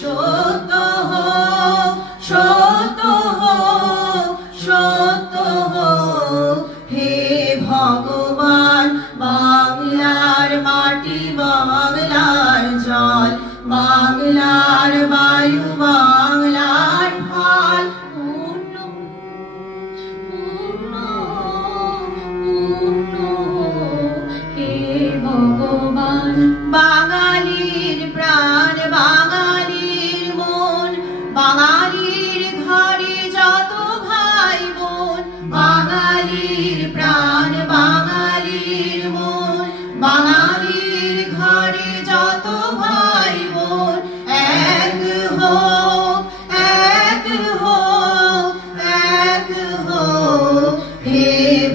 সত্য হোক, সত্য হোক, সত্য হোক। হে ভগবান, বাংলার মাটি, বাংলার জল, বাংলার বায়ু, বাংলার ফল পূর্ণ পূর্ণ পূর্ণ। হে ভগবান, বাঙালির প্রাণ, বাঙালির মন, বাঙালির ঘরে যত ভাই বোন, বাঙালির প্রাণ, বাঙালির মন, বাঙালির ঘরে যত ভাই বোন, এক হোক, এক হোক, এক হোক। হে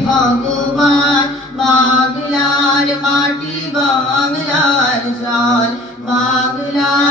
ভগবান, বাংলার মাটি, বাংলার জল, বাংলা